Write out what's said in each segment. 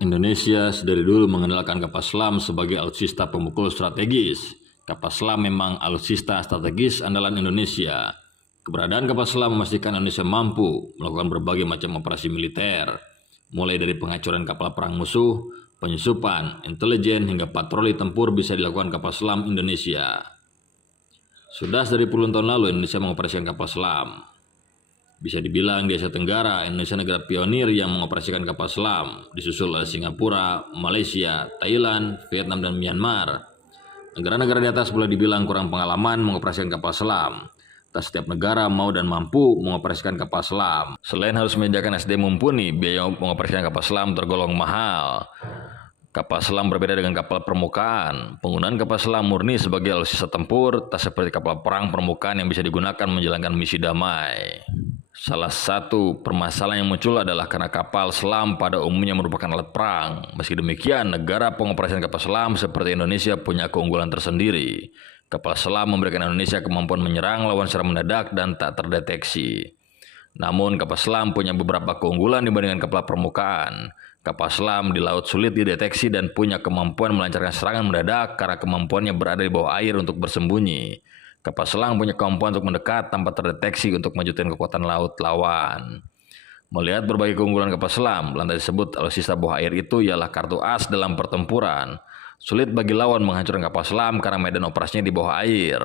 Indonesia sedari dulu mengenalkan kapal selam sebagai alutsista pemukul strategis. Kapal selam memang alutsista strategis andalan Indonesia. Keberadaan kapal selam memastikan Indonesia mampu melakukan berbagai macam operasi militer, mulai dari penghancuran kapal perang musuh, penyusupan, intelijen, hingga patroli tempur bisa dilakukan kapal selam Indonesia. Sudah dari puluhan tahun lalu Indonesia mengoperasikan kapal selam. Bisa dibilang di Asia Tenggara, Indonesia negara pionir yang mengoperasikan kapal selam, disusul oleh Singapura, Malaysia, Thailand, Vietnam, dan Myanmar. Negara-negara di atas boleh dibilang kurang pengalaman mengoperasikan kapal selam. Tak setiap negara mau dan mampu mengoperasikan kapal selam. Selain harus menyediakan SDM mumpuni, biaya mengoperasikan kapal selam tergolong mahal. Kapal selam berbeda dengan kapal permukaan. Penggunaan kapal selam murni sebagai alutsista tempur, tak seperti kapal perang permukaan yang bisa digunakan menjalankan misi damai. Salah satu permasalahan yang muncul adalah karena kapal selam pada umumnya merupakan alat perang. Meski demikian, negara pengoperasian kapal selam seperti Indonesia punya keunggulan tersendiri. Kapal selam memberikan Indonesia kemampuan menyerang lawan secara mendadak dan tak terdeteksi. Namun, kapal selam punya beberapa keunggulan dibandingkan kapal permukaan. Kapal selam di laut sulit dideteksi dan punya kemampuan melancarkan serangan mendadak karena kemampuannya berada di bawah air untuk bersembunyi. Kapal selam punya kemampuan untuk mendekat tanpa terdeteksi untuk mewujudkan kekuatan laut lawan. Melihat berbagai keunggulan kapal selam, lantas disebut alutsista bawah air itu ialah kartu as dalam pertempuran. Sulit bagi lawan menghancurkan kapal selam karena medan operasinya di bawah air.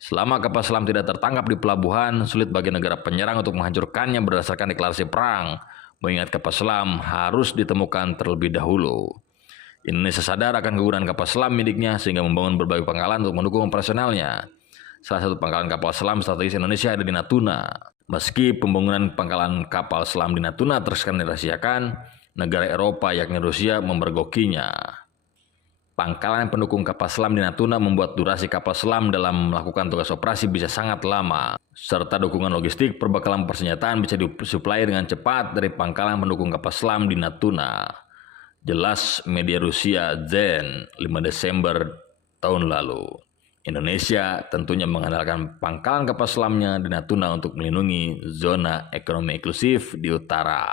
Selama kapal selam tidak tertangkap di pelabuhan, sulit bagi negara penyerang untuk menghancurkannya berdasarkan deklarasi perang. Mengingat kapal selam harus ditemukan terlebih dahulu. Indonesia sadar akan kegunaan kapal selam miliknya sehingga membangun berbagai pangkalan untuk mendukung operasionalnya. Salah satu pangkalan kapal selam strategis Indonesia ada di Natuna. Meski pembangunan pangkalan kapal selam di Natuna terkesan dirahasiakan, negara Eropa yakni Rusia memergokinya. Pangkalan pendukung kapal selam di Natuna membuat durasi kapal selam dalam melakukan tugas operasi bisa sangat lama. Serta dukungan logistik perbekalan persenjataan bisa disuplai dengan cepat dari pangkalan pendukung kapal selam di Natuna. Jelas media Rusia Zen 5 Desember tahun lalu. Indonesia tentunya mengandalkan pangkalan kapal selamnya di Natuna untuk melindungi zona ekonomi eksklusif di utara.